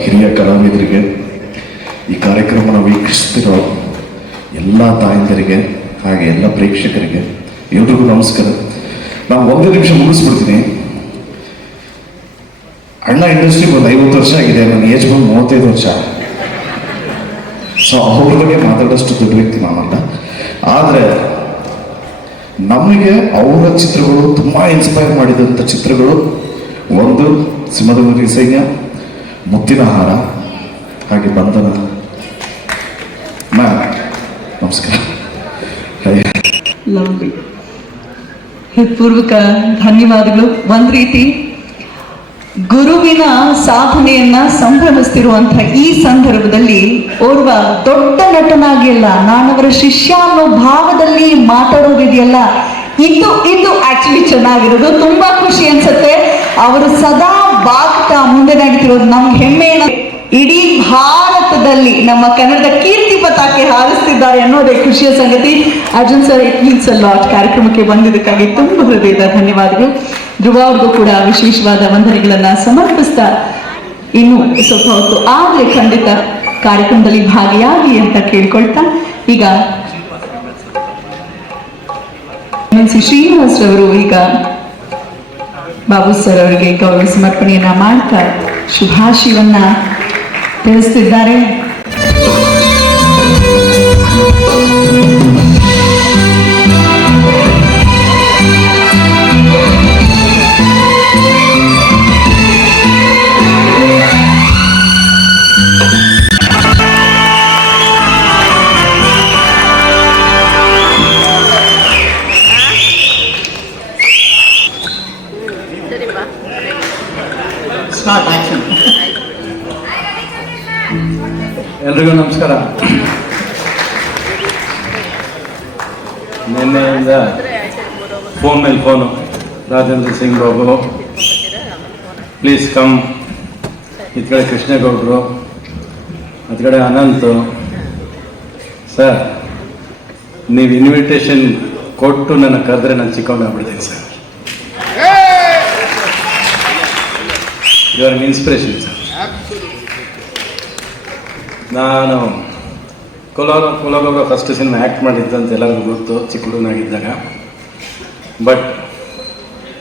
ಹಿರಿಯ ಕಲಾವಿದರಿಗೆ ಈ ಕಾರ್ಯಕ್ರಮನ ವೀಕ್ಷಿಸ್ತಿರೋ ಎಲ್ಲ ತಾಯಂದರಿಗೆ ಹಾಗೆ ಎಲ್ಲ ಪ್ರೇಕ್ಷಕರಿಗೆ ಎಲ್ರಿಗೂ ನಮಸ್ಕಾರ. ನಾವು ಒಂದೇ ನಿಮಿಷ ಮುಗಿಸ್ಬಿಡ್ತೀನಿ. ಅಣ್ಣ ಇಂಡಸ್ಟ್ರಿಗೆ ಒಂದು ಐವತ್ತು ವರ್ಷ ಆಗಿದೆ, ನನ್ನ ಏಜ್ ಬಂದು ಮೂವತ್ತೈದು ವರ್ಷ. ಸೊ ಅವ್ರ ಬಗ್ಗೆ ಮಾತಾಡೋಷ್ಟು ದೊಡ್ಡ ವ್ಯಕ್ತಿ ನಾನಲ್ಲ. ಆದರೆ, ನಮಗೆ ಅವರ ಚಿತ್ರಗಳು ತುಂಬ ಇನ್ಸ್ಪೈರ್ ಮಾಡಿದಂಥ ಚಿತ್ರಗಳು. ಒಂದು ಸಿಂಹದ ಸೈನ್ಯ, ಮುತ್ತಿನ ಹಾರ, ಹಾಗೆ ಬಂಧನ. ನಮಸ್ಕಾರ. ಲವ್ಲಿ ಹೃತ್ಪೂರ್ವಕ ಧನ್ಯವಾದಗಳು. ಒಂದ್ ರೀತಿ ಗುರುವಿನ ಸಾಧನೆಯನ್ನ ಸಂಭ್ರಮಿಸ್ತಿರುವಂತಹ ಈ ಸಂದರ್ಭದಲ್ಲಿ ಓರ್ವ ದೊಡ್ಡ ನಟನಾಗಿ ಅಲ್ಲ ನಾನವರ ಶಿಷ್ಯ ಅನ್ನೋ ಭಾವದಲ್ಲಿ ಮಾತಾಡೋದಿದೆಯಲ್ಲ, ಇದು ಇದು ಆಕ್ಚುಲಿ ಚೆನ್ನಾಗಿರೋದು. ತುಂಬಾ ಖುಷಿ ಅನ್ಸುತ್ತೆ. ಅವರು ಸದಾ ಬಾಗ್ತಾ ಮುಂದೆ ನಡೀತಿರೋದು ನಮ್ಗೆ ಹೆಮ್ಮೆಯ ಇಡೀ ಭಾರತದಲ್ಲಿ, ನಮ್ಮ ಕನ್ನಡದ ಕೀರ್ತಿ ಪತಾಕೆ ಹಾರಿಸ್ತಿದ್ದಾರೆ ಅನ್ನೋದೇ ಖುಷಿಯ ಸಂಗತಿ. ಅರ್ಜುನ್ ಸರ್ ಇಟ್ ಮೀನ್ಸ್ ಅಲ್ಲ ಕಾರ್ಯಕ್ರಮಕ್ಕೆ ಬಂದಿದ್ದಕ್ಕಾಗಿ ತುಂಬಾ ಹೃದಯದ ಧನ್ಯವಾದಗಳು. ಧ್ರುವ ಅವ್ರಿಗೂ ಕೂಡ ವಿಶೇಷವಾದ ವಂದನೆಗಳನ್ನ ಸಮರ್ಪಿಸ್ತಾ ಇನ್ನು ಸ್ವಲ್ಪ ಹೊತ್ತು ಆದರೆ ಖಂಡಿತ ಕಾರ್ಯಕ್ರಮದಲ್ಲಿ ಭಾಗಿಯಾಗಿ ಅಂತ ಕೇಳ್ಕೊಳ್ತಾ. ಈಗ ಶ್ರೀನಿವಾಸ್ ರವರು ಈಗ ಬಾಬು ಸರ್ ಅವರಿಗೆ ಗೌರವ ಸಮರ್ಪಣೆಯನ್ನ ಮಾಡ್ತಾ ಶುಭಾಶಯವನ್ನ ತಿಳಿಸ್ತಿದ್ದಾರೆ. ನಮಸ್ಕಾರ ನಿನ್ನೆಯಿಂದ ಫೋನ್ ಮೇಲೆ phone. Rajendra Singh Babu please come ಈ ಕಡೆ ಕೃಷ್ಣೇಗೌಡರು. ಅದ ಕಡೆ ಅನಂತ್. ಸರ್ ನೀವು ಇನ್ವಿಟೇಷನ್ ಕೊಟ್ಟು ನನ್ನ ಕರೆದ್ರೆ ನಾನು ಚಿಕ್ಕವನಾಗ್ಬಿಡ್ತೀನಿ sir you are inspiration sir ನಾನು ಕುಲಾಲ ಕುಲಾಲೋಗ ಫಸ್ಟ್ ಸಿನಿಮಾ ಆ್ಯಕ್ಟ್ ಮಾಡಿದ್ದು ಅಂತ ಎಲ್ಲರಿಗೂ ಗೊತ್ತು ಚಿಕ್ಕ ಹುಡುಗನಾಗಿದ್ದಾಗ ಬಟ್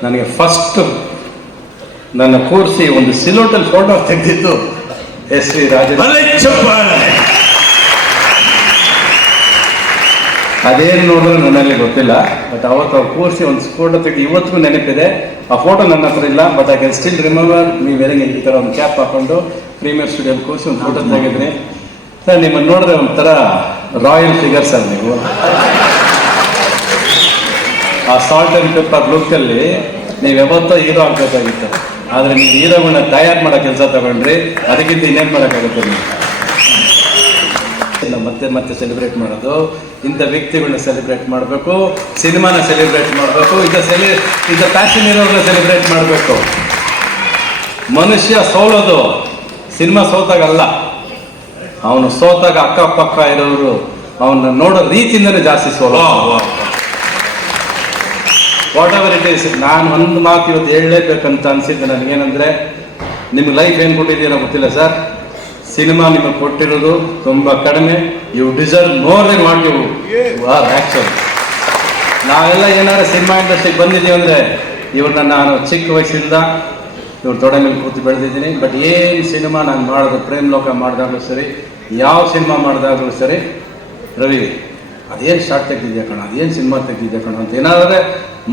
ನನಗೆ ಫಸ್ಟ್ ನನ್ನ ಕೂರಿಸಿ ಒಂದು ಸಿಲೋಟಲ್ ಫೋಟೋ ತೆಗೆದಿದ್ದು ಎಸ್ ವಿ ರಾಜ ಅದೇನು ನೋಡಿದ್ರೆ ನನ್ನಲ್ಲಿ ಗೊತ್ತಿಲ್ಲ ಬಟ್ ಅವತ್ತು ಅವ್ರು ಕೂರಿಸಿ ಒಂದು ಫೋಟೋ ತೆಗೆದು ಇವತ್ತಿಗೂ ನೆನಪಿದೆ. ಆ ಫೋಟೋ ನನ್ನ ಹತ್ರ ಇಲ್ಲ but I can still remember ನೀವು ವೆರಿಂಗ್ ಈ ಥರ ಒಂದು ಕ್ಯಾಪ್ ಹಾಕೊಂಡು ಪ್ರೀಮಿಯರ್ ಸ್ಟುಡಿಯೋ ಕೂರಿಸಿ ಒಂದು ಫೋಟೋ ತೆಗೆದ್ರಿ. ಸರ್, ನಿಮ್ಮನ್ನು ನೋಡಿದ್ರೆ ಒಂಥರ ರಾಯಲ್ ಫಿಗರ್ ಸರ್ ನೀವು. ಆ ಸಾಲ್ಟ್ ಆ್ಯಂಡ್ ಪೆಪ್ಪರ್ ಲುಕ್ಕಲ್ಲಿ ನೀವು ಯಾವತ್ತೋ ಹೀರೋ ಆಗಬೇಕಾಗಿತ್ತು. ಆದರೆ ನೀವು ಹೀರೋಗಳನ್ನ ತಯಾರು ಮಾಡೋ ಕೆಲಸ ತಗೊಂಡ್ರಿ, ಅದಕ್ಕಿಂತ ಇನ್ನೇನು ಮಾಡೋಕ್ಕಾಗುತ್ತೆ ನೀವು? ಇಲ್ಲ ಮತ್ತೆ ಮತ್ತೆ ಸೆಲೆಬ್ರೇಟ್ ಮಾಡೋದು, ಇಂಥ ವ್ಯಕ್ತಿಗಳನ್ನ ಸೆಲೆಬ್ರೇಟ್ ಮಾಡಬೇಕು, ಸಿನಿಮಾನ ಸೆಲೆಬ್ರೇಟ್ ಮಾಡಬೇಕು, ಇಂಥ ಸೆಲೆ ಇಂಥ ಪ್ಯಾಷನ್ ಇರೋರನ್ನ ಸೆಲೆಬ್ರೇಟ್ ಮಾಡಬೇಕು. ಮನುಷ್ಯ ಸೋಲೋದು, ಸಿನಿಮಾ ಸೋತಾಗಲ್ಲ. ಅವನು ಸೋತಾಗ ಅಕ್ಕಪಕ್ಕ ಇರೋರು ಅವನ್ನ ನೋಡೋ ರೀತಿಯಿಂದನೇ ಜಾಸ್ತಿ ಸೋಲೋ. ವಾಟ್ ಎವರ್ ಇಟ್ ಇಸ್ ನಾನು ಒಂದು ಮಾತು ಇವತ್ತು ಹೇಳಲೇಬೇಕಂತ ಅನಿಸಿದ್ದೆ ನನಗೇನಂದ್ರೆ ನಿಮ್ಗೆ ಲೈಫ್ ಏನು ಕೊಟ್ಟಿದ್ದೀರಾ ಗೊತ್ತಿಲ್ಲ ಸರ್ ಸಿನಿಮಾ ನಿಮಗೆ ಕೊಟ್ಟಿರೋದು ತುಂಬ ಕಡಿಮೆ. You deserve more than what you are actual ನಾವೆಲ್ಲ ಏನಾದ್ರು ಸಿನಿಮಾ ಇಂಡಸ್ಟ್ರಿಗೆ ಬಂದಿದ್ದೀವಿ ಅಂದರೆ ಇವ್ರನ್ನ ನಾನು ಚಿಕ್ಕ ವಯಸ್ಸಿಂದ ಇವ್ರು ತೊಡೆ ಮೇಲೆ ಕೂತು ಬೆಳೆದಿದ್ದೀನಿ. ಬಟ್ ಏನು ಸಿನಿಮಾ ನಾನು ಮಾಡೋದು ಪ್ರೇಮ್ ಲೋಕ ಮಾಡಿದಾಗಲೂ ಸರಿ ಯಾವ ಸಿನಿಮಾ ಮಾಡಿದಾಗಲೂ ಸರಿ, ರವಿ, ಅದೇನು ಶಾರ್ಟ್ ತೆಗ್ದಿದ್ಯಾ ಕಣ, ಅದೇನು ಸಿನಿಮಾ ತೆಗ್ದಿದ್ಯಾ ಕಣ ಅಂತ ಏನಾದರೆ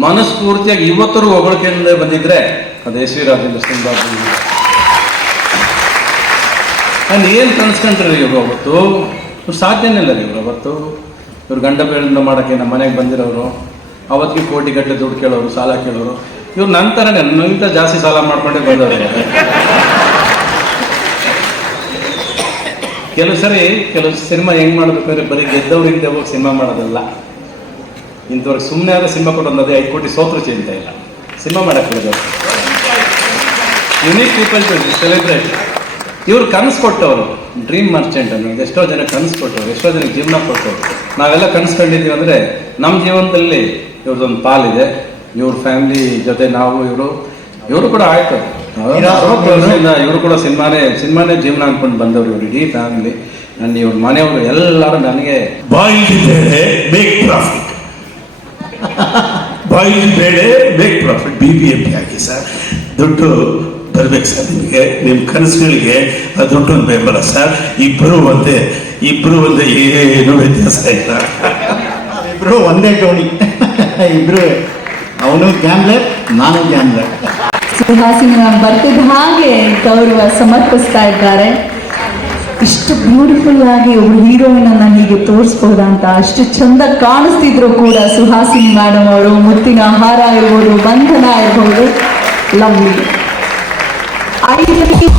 ಮನಸ್ಫೂರ್ತಿಯಾಗಿ ಇವತ್ತರು ಹೊಗಳಿಕೆಯಿಂದಲೇ ಬಂದಿದ್ರೆ ಅದು ಎಸ್ ವಿ ರಾಜೇಂದ್ರ ಬಾಬು ನಾನು ಏನು ಕನ್ಸ್ಕೊಂಡ್ರಿ ಇವ್ರು ಅವತ್ತು? ಇವ್ರು ಸಾಧ್ಯನೇ ಇಲ್ಲ ರೀ ಇವ್ರು ಅವತ್ತು. ಇವ್ರು ಗಂಡ ಬೇಳಿಂದ ಮಾಡೋಕ್ಕೆ ನಮ್ಮ ಮನೆಗೆ ಬಂದಿರೋರು, ಅವತ್ತಿಗೆ ಕೋಟಿ ಗಟ್ಟಲೆ ದುಡ್ಡು ಕೇಳೋರು, ಸಾಲ ಕೇಳೋರು. ಇವ್ರು ನಂತರನೇ ನನಗಿಂತ ಜಾಸ್ತಿ ಸಾಲ ಮಾಡ್ಕೊಂಡೇ ಬಂದವರು. ಕೆಲವು ಸರಿ ಕೆಲವು ಸಿನಿಮಾ ಹೆಂಗ್ ಮಾಡ್ಬೇಕಂದ್ರೆ ಬರೀ ಗೆದ್ದವ್ರಿಂದ ಹೋಗಿ ಸಿನಿಮಾ ಮಾಡೋದಲ್ಲ. ಇಂಥವ್ರಿಗೆ ಸುಮ್ಮನೆ ಆದ ಸಿನಿಮಾ ಅದೇ ಐದು ಕೋಟಿ ಸೋತ್ರ ಚಿಂತ ಇಲ್ಲ. ಸಿನಿಮಾ ಮಾಡಕ್ಕೆ ಬಿಡೋದು ಯುನೀಕ್ ಪೀಪಲ್ ಟು ಸೆಲೆಬ್ರೇಟ್ ಇವ್ರು ಕನಸು ಕೊಟ್ಟವರು ಡ್ರೀಮ್ ಮರ್ಚೆಂಟ್ ಅನ್ನೋ ಎಷ್ಟೋ ಜನ ಕನಸು ಕೊಟ್ಟವ್ರು, ಎಷ್ಟೋ ಜನಕ್ಕೆ ಜೀವನ ಕೊಟ್ಟವ್ರು. ನಾವೆಲ್ಲ ಕನಸು ಕಂಡಿದ್ದೀವಿ ಅಂದರೆ ನಮ್ಮ ಜೀವನದಲ್ಲಿ ಇವ್ರದ್ದೊಂದು ಪಾಲಿದೆ. ಇವ್ರ ಫ್ಯಾಮಿಲಿ ಜೊತೆ ನಾವು ಇವರು ಇವರು ಕೂಡ ಆಯ್ತು. ಇವರು ಕೂಡ ಸಿನಿಮಾನೇ ಸಿನಿಮಾನೇ ಜೀವನ ಅನ್ಕೊಂಡು ಬಂದವರು ಇವರು ಇಡೀ ಫ್ಯಾಮಿಲಿ. ನನ್ನ ಇವ್ರ ಮನೆಯವರು ಎಲ್ಲರೂ ನನಗೆ ಬಾಯಿಲ್ ಬೇಳೆ ಮೇಕ್ ಪ್ರಾಫಿಟ್ ಬಾಯಿಲ್ ಬೇಳೆ make profit B B M P ಹಾಕಿ ಸರ್ ದುಡ್ಡು ಬರ್ಬೇಕು ಸರ್ ನಿಮಗೆ. ನಿಮ್ಮ ಕನಸುಗಳಿಗೆ ಆ ದುಡ್ಡು ಬೆಂಬಲ ಸರ್ ಇಬ್ಬರು ಒಂದೇ ಇಬ್ಬರು ಒಂದೇ ಏನು ವ್ಯತ್ಯಾಸ ಇಲ್ಲ. ಇಬ್ಬರು ಒಂದೇ ಟೋಣಿ ಇಬ್ಬರು ಅವನು ಗ್ಯಾಮ್ಲರ್ ನಾನು ಗ್ಯಾಮ್ಲರ್ ಸುಹಾಸಿನ ಬರ್ತಿದ್ದ ಹಾಗೆ ಗೌರವ ಸಮರ್ಪಿಸ್ತಾ ಇದ್ದಾರೆ. ಇಷ್ಟು ಬ್ಯೂಟಿಫುಲ್ ಆಗಿ ಒಬ್ರು ಹೀರೋಯಿನ್ ಅನ್ನ ಹೀಗೆ ತೋರಿಸ್ಬೋದಾ ಅಂತ ಅಷ್ಟು ಚಂದ ಕಾಣಿಸ್ತಿದ್ರು ಕೂಡ ಸುಹಾಸಿನಿ ಮೇಡಮ್ ಅವರು. ಮುತ್ತಿನ ಆಹಾರ ಇರ್ಬೋದು, ಬಂಧನ ಇರ್ಬೋದು. ಲವ್ಲಿ ಐದು